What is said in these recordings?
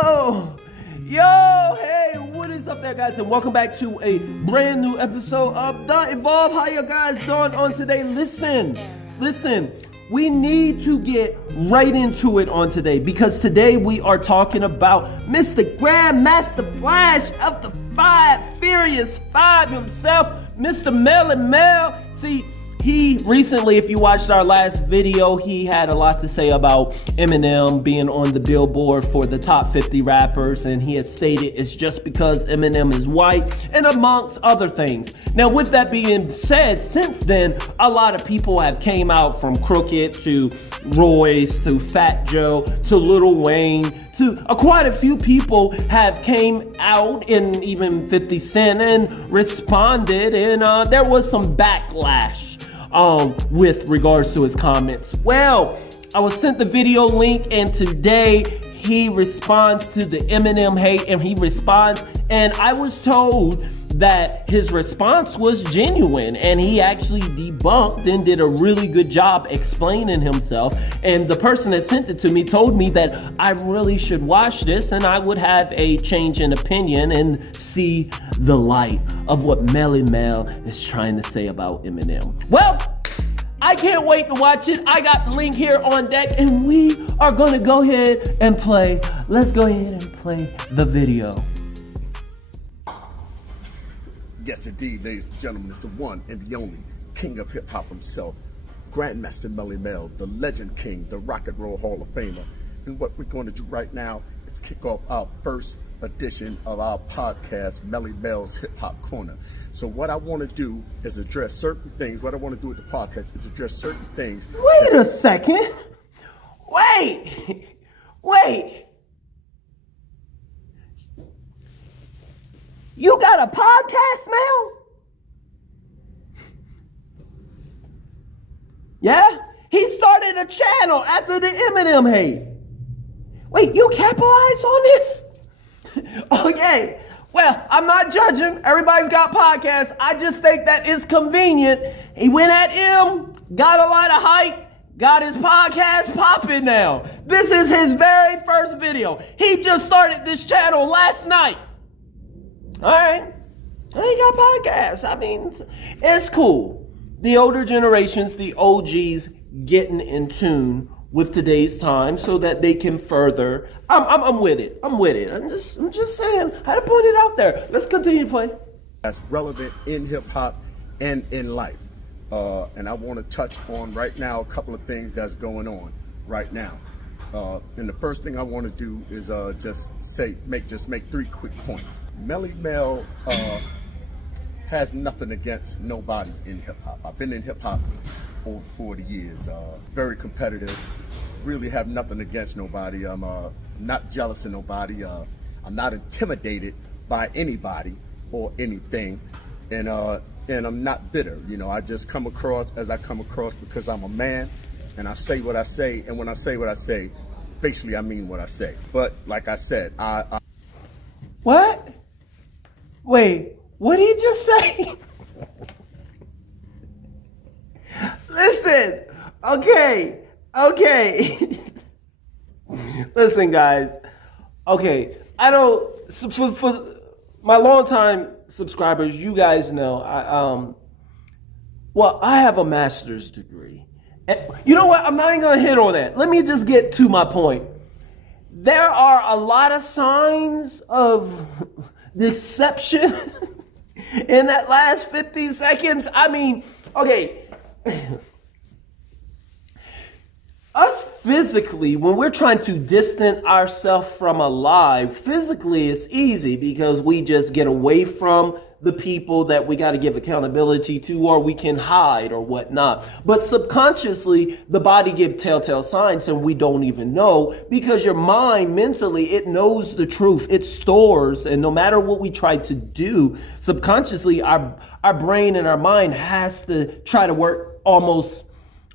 Yo, hey, what is up there, guys? And welcome back to a brand new episode of The Evolve. How you guys doing on today? Listen, we need to get right into it on today because today we are talking about Mr. Grandmaster Flash of the Furious Five himself, Mr. Melly Mel. See, he recently, if you watched our last video, he had a lot to say about Eminem being on the Billboard for the top 50 rappers, and he has stated it's just because Eminem is white, and amongst other things. Now, with that being said, since then, a lot of people have came out, from Crooked to Royce to Fat Joe to Lil Wayne to quite a few people have came out, and even 50 Cent, and responded, and there was some backlash with regards to his comments. Well, I was sent the video link, and today he responds to the Eminem hate, and he responds, and I was told that his response was genuine, and he actually debunked and did a really good job explaining himself. And the person that sent it to me told me that I really should watch this, and I would have a change in opinion and see the light of what Melly Mel is trying to say about Eminem. Well, I can't wait to watch it. I got the link here on deck, and we are gonna go ahead and play. Let's go ahead and play the video. Yes, indeed, ladies and gentlemen, it's the one and the only king of hip-hop himself, Grandmaster Melly Mel, the legend king, the Rock and Roll Hall of Famer. And what we're going to do right now is kick off our first edition of our podcast, Melly Mel's Hip Hop Corner. So what I want to do is address certain things. What I want to do with the podcast is address certain things. Wait a second. Wait. You got a podcast now? Yeah? He started a channel after the Eminem hate. Wait, you capitalized on this? Okay. Well, I'm not judging. Everybody's got podcasts. I just think that it's convenient. He went at him, got a lot of hype, got his podcast popping now. This is his very first video. He just started this channel last night. All right, he got podcasts. I mean, it's cool. The older generations, the OGs, getting in tune with today's time so that they can further. I'm with it. I'm just saying. I had to point it out there. Let's continue to play. That's relevant in hip hop and in life. And I want to touch on right now a couple of things that's going on right now. And the first thing I want to do is just make three quick points. Melly Mel has nothing against nobody in hip hop. I've been in hip hop over 40 years. Very competitive. Really have nothing against nobody. I'm not jealous of nobody. I'm not intimidated by anybody or anything. And I'm not bitter. You know, I just come across as I come across because I'm a man. And I say what I say, and when I say what I say, basically I mean what I say. But like I said, What? Wait, what did he just say? Listen, okay. Listen, guys. Okay, I don't, for my longtime subscribers, you guys know, I have a master's degree. You know what? I'm not even going to hit on that. Let me just get to my point. There are a lot of signs of deception in that last 50 seconds. I mean, okay. Us physically, when we're trying to distance ourselves from a lie, physically it's easy because we just get away from the people that we got to give accountability to, or we can hide or whatnot. But subconsciously, the body gives telltale signs and we don't even know, because your mind mentally, it knows the truth. It stores, and no matter what we try to do, subconsciously, our brain and our mind has to try to work almost,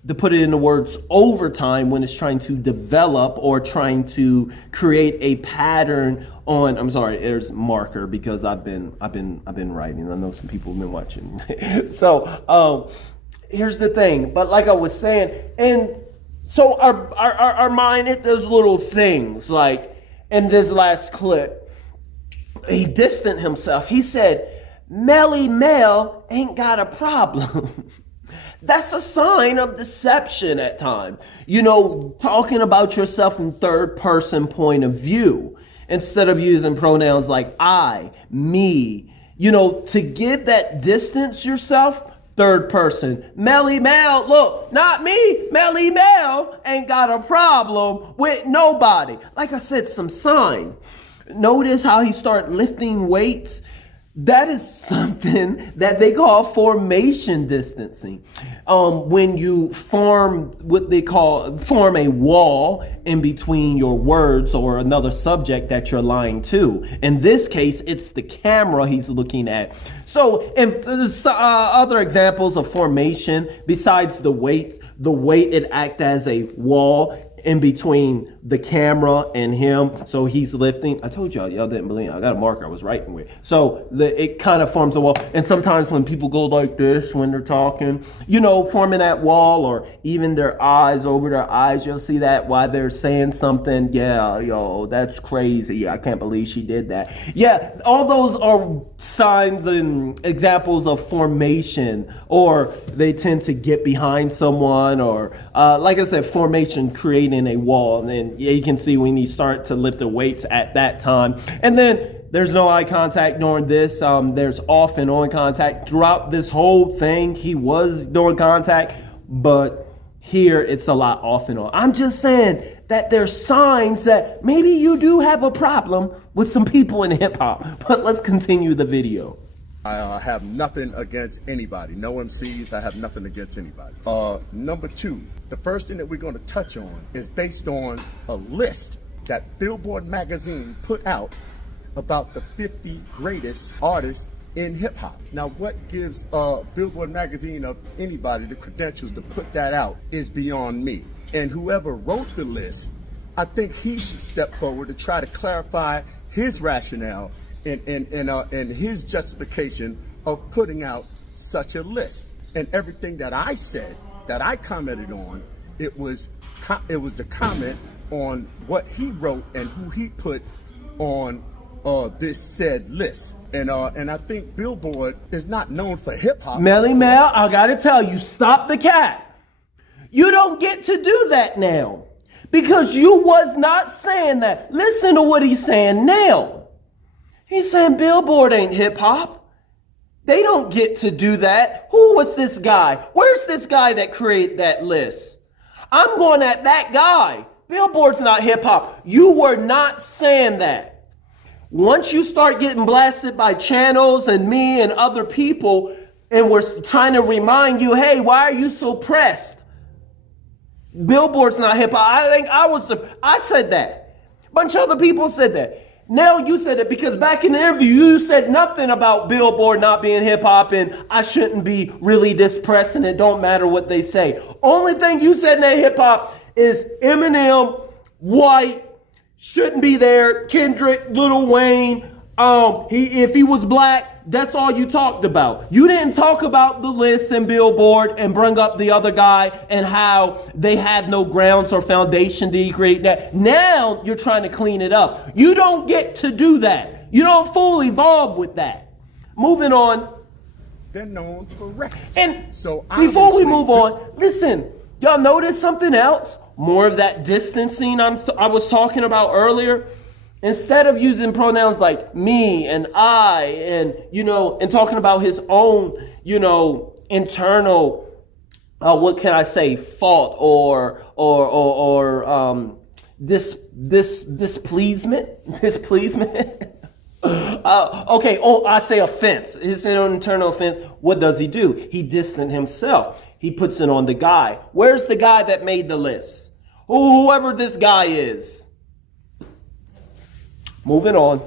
to put it in the words, overtime when it's trying to develop or trying to create a pattern on, I'm sorry, there's marker because I've been writing. I know some people have been watching. So here's the thing. But like I was saying, and so our mind, it does little things like, in this last clip, he distanced himself. He said, Melly Mel ain't got a problem. That's a sign of deception at times. You know, talking about yourself in third person point of view instead of using pronouns like I, me. You know, to give that distance yourself, third person. Melly Mel, look, not me. Melly Mel ain't got a problem with nobody. Like I said, some sign. Notice how he started lifting weights. That is something that they call formation distancing. When you form what they call form a wall in between your words or another subject that you're lying to. In this case, it's the camera he's looking at. So, and there's other examples of formation besides the weight it act as a wall in between the camera and him. So he's lifting. I told y'all didn't believe me. I got a marker I was writing with. So it kind of forms a wall. And sometimes when people go like this when they're talking, you know, forming that wall, or even their eyes over their eyes, you'll see that while they're saying something. Yeah, yo, that's crazy. I can't believe she did that. Yeah, all those are signs and examples of formation, or they tend to get behind someone, or like I said, formation creating a wall. And then you can see when you start to lift the weights at that time. And then there's no eye contact during this. There's off and on contact throughout this whole thing. He was doing contact, but here it's a lot off and on. I'm just saying that there's signs that maybe you do have a problem with some people in hip hop. But let's continue the video. I have nothing against anybody. No MCs, I have nothing against anybody. Number two, the first thing that we're going to touch on is based on a list that Billboard magazine put out about the 50 greatest artists in hip hop. Now, what gives Billboard magazine of anybody the credentials to put that out is beyond me. And whoever wrote the list, I think he should step forward to try to clarify his rationale and his justification of putting out such a list. And everything that I said, that I commented on, it was the comment on what he wrote and who he put on this said list. And I think Billboard is not known for hip hop. Melly Mel, I gotta tell you, stop the cat. You don't get to do that now, because you was not saying that. Listen to what he's saying now. He's saying Billboard ain't hip hop. They don't get to do that. Who was this guy? Where's this guy that created that list? I'm going at that guy. Billboard's not hip hop. You were not saying that. Once you start getting blasted by channels and me and other people, and we're trying to remind you, hey, why are you so pressed? Billboard's not hip hop. I think I said that. A bunch of other people said that. Now you said it, because back in the interview, you said nothing about Billboard not being hip hop and I shouldn't be really this pressed and it don't matter what they say. Only thing you said in that hip hop is Eminem, white, shouldn't be there. Kendrick, Lil Wayne, if he was black, that's all you talked about. You didn't talk about the list and Billboard and bring up the other guy and how they had no grounds or foundation to create that. Now you're trying to clean it up. You don't get to do that. You don't fool evolve with that. Moving on. They're known for records. And so before we move on, listen, y'all notice something else? More of that distancing I was talking about earlier. Instead of using pronouns like me and I and, and talking about his own, internal, what can I say, fault or displeasement. I'd say offense. His own internal offense. What does he do? He distanced himself. He puts it on the guy. Where's the guy that made the list? Whoever this guy is. Moving on.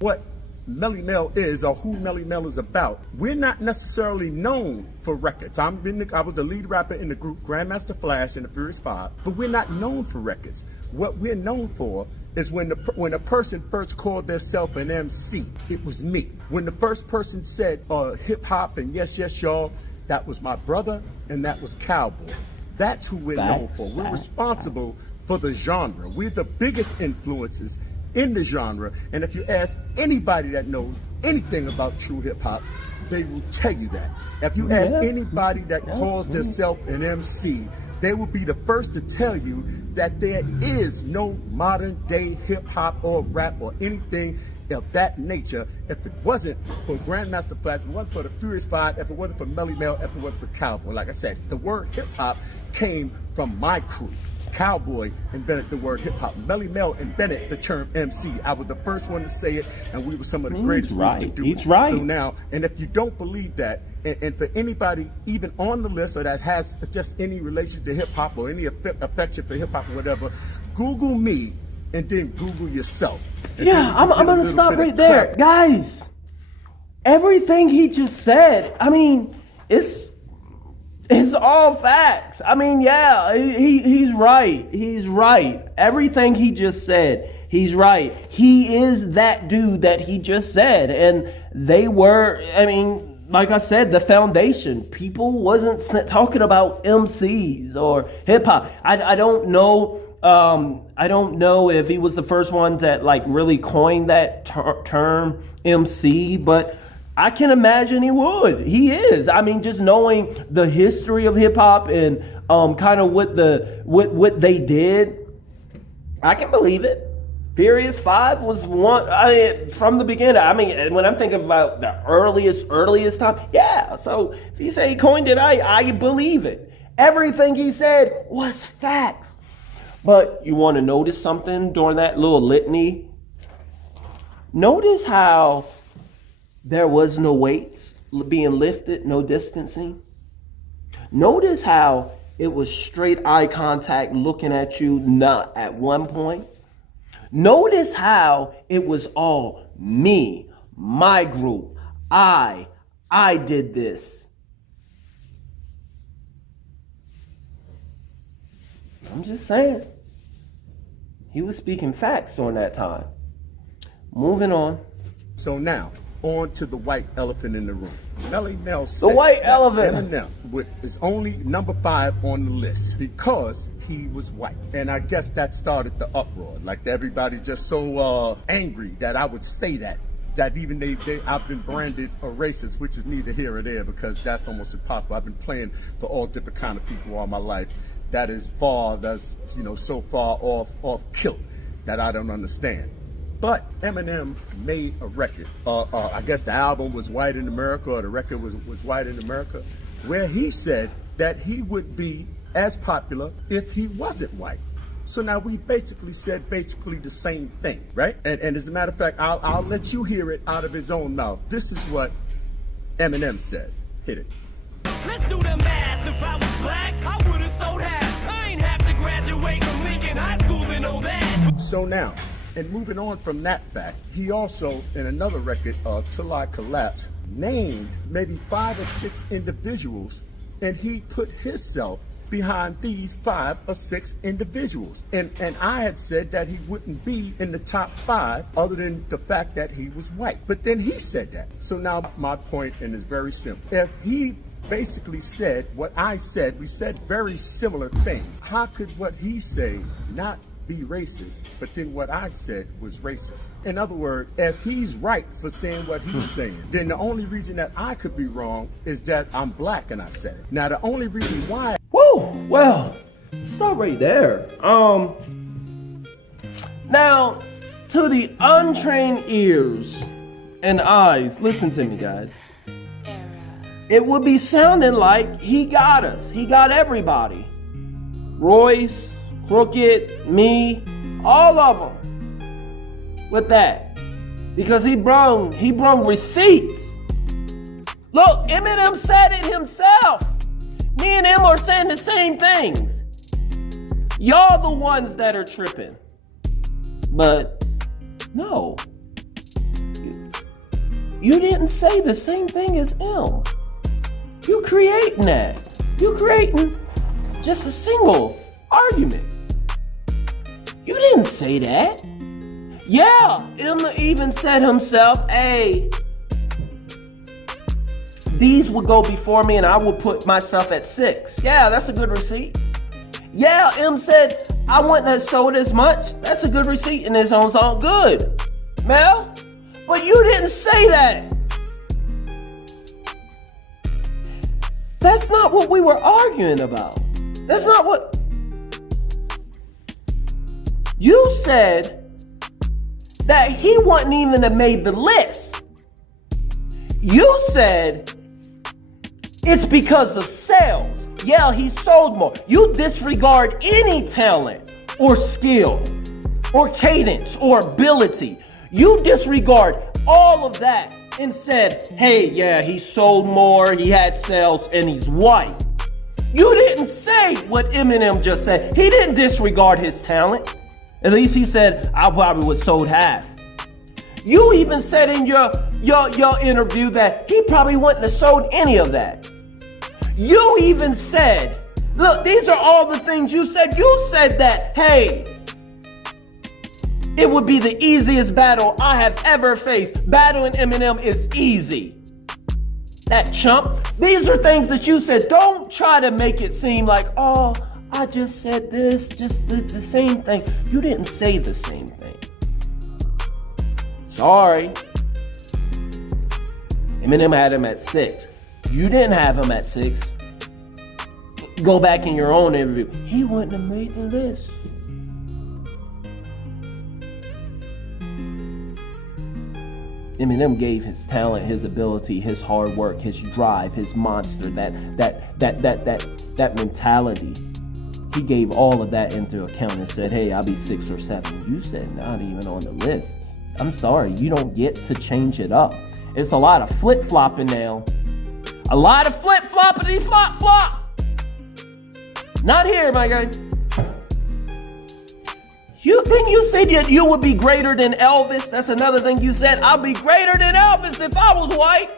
What Melly Mel is, or who Melly Mel is about, we're not necessarily known for records. I was the lead rapper in the group Grandmaster Flash and the Furious Five, but we're not known for records. What we're known for is when a person first called themselves an MC, it was me. When the first person said hip hop and yes, y'all, that was my brother and that was Cowboy. That's who we're known for. We're responsible for the genre. We're the biggest influences in the genre. And if you ask anybody that knows anything about true hip hop, they will tell you that. If you ask anybody that calls themselves an MC, they will be the first to tell you that there is no modern day hip hop or rap or anything of that nature if it wasn't for Grandmaster Flash, if it wasn't for the Furious Five, if it wasn't for Melly Mel, if it wasn't for Cowboy. Like I said, the word hip hop came from my crew. Cowboy invented the word hip hop. Melly Mel invented the term MC. I was the first one to say it, and we were some of the greatest ones to do it. He's right. So now, and if you don't believe that, and for anybody even on the list or that has just any relation to hip hop or any affection for hip hop or whatever, Google me and then Google yourself. Yeah, I'm gonna stop right there, guys. Everything he just said, I mean, it's all facts. I mean, yeah, he's right. He's right. Everything he just said, he's right. He is that dude that he just said, and they were. I mean, like I said, the foundation. People wasn't talking about MCs or hip hop. I don't know. I don't know if he was the first one that like really coined that term MC, but I can imagine he would. He is. I mean, just knowing the history of hip hop and kind of what they did, I can believe it. Furious Five was one. From the beginning. I mean, when I'm thinking about the earliest time, yeah. So if you say he coined it, I believe it. Everything he said was facts. But you want to notice something during that little litany? Notice how there was no weights being lifted, no distancing. Notice how it was straight eye contact looking at you, not at one point. Notice how it was all me, my group, I did this. I'm just saying. He was speaking facts during that time. Moving on. So now, on to the white elephant in the room. Melly Mel said the white elephant. Eminem is only number 5 on the list because he was white. And I guess that started the uproar. Like everybody's just so angry that I would say that. That even I've been branded a racist, which is neither here or there because that's almost impossible. I've been playing for all different kind of people all my life. That's so far off kilt that I don't understand. But Eminem made a record. I guess the album was White in America, or the record was White in America, where he said that he would be as popular if he wasn't white. So now we basically said the same thing, right? And as a matter of fact, I'll let you hear it out of his own mouth. This is what Eminem says. Hit it. Let's do the math. If I was black, I would have sold half. I ain't have to graduate from Lincoln High School to know that. So now, and moving on from that fact, he also, in another record, Till I Collapse, named maybe 5 or 6 individuals, and he put himself behind these 5 or 6 individuals. And I had said that he wouldn't be in the top 5 other than the fact that he was white. But then he said that. So now my point, and it's very simple. If he basically said what I said, we said very similar things. How could what he say not be racist, but then what I said was racist? In other words, if he's right for saying what he's saying, then the only reason that I could be wrong is that I'm black and I said it. Now the only reason why... Woo! Well, stop right there. Now, to the untrained ears and eyes, listen to me, guys. It would be sounding like he got us. He got everybody. Royce, Crooked, me, all of them. With that. Because he brung receipts. Look, Eminem said it himself. Me and him are saying the same things. Y'all the ones that are tripping. But no. You didn't say the same thing as him. You creating that. You creating just a single argument. You didn't say that. Yeah, Eminem even said himself, hey, these would go before me and I would put myself at 6. Yeah, that's a good receipt. Yeah, M said, I wouldn't have sold as much. That's a good receipt in his own song. Good, Mel. But you didn't say that. That's not what we were arguing about. That's not what... You said that he wouldn't even have made the list. You said it's because of sales. Yeah, he sold more. You disregard any talent or skill or cadence or ability. You disregard all of that and said, hey, yeah, he sold more, he had sales, and he's white. You didn't say what Eminem just said. He didn't disregard his talent. At least he said, I probably would sold half. You even said in your interview that he probably wouldn't have sold any of that. You even said, look, these are all the things you said. You said that, hey, it would be the easiest battle I have ever faced. Battling Eminem is easy. That chump. These are things that you said. Don't try to make it seem like, oh, I just said this, just the same thing. You didn't say the same thing. Sorry. Eminem had him at 6. You didn't have him at 6. Go back in your own interview. He wouldn't have made the list. Eminem gave his talent, his ability, his hard work, his drive, his monster, that mentality. He gave all of that into account and said, hey, I'll be 6 or 7. You said not even on the list. I'm sorry, you don't get to change it up. It's a lot of flip-flopping now. A lot of flip-floppity flop-flop. Not here, my guy. Didn't you say that you would be greater than Elvis? That's another thing you said. I'll be greater than Elvis if I was white.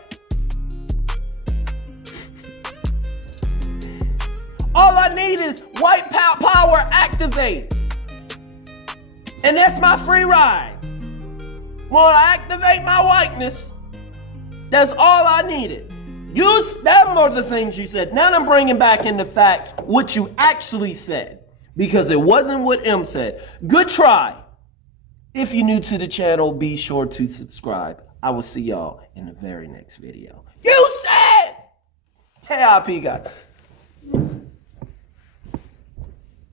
All I need is white power activate. And that's my free ride. Well, I activate my whiteness. That's all I needed. Them are the things you said. Now I'm bringing back into facts what you actually said. Because it wasn't what M said. Good try. If you're new to the channel, be sure to subscribe. I will see y'all in the very next video. You said! KIP guys.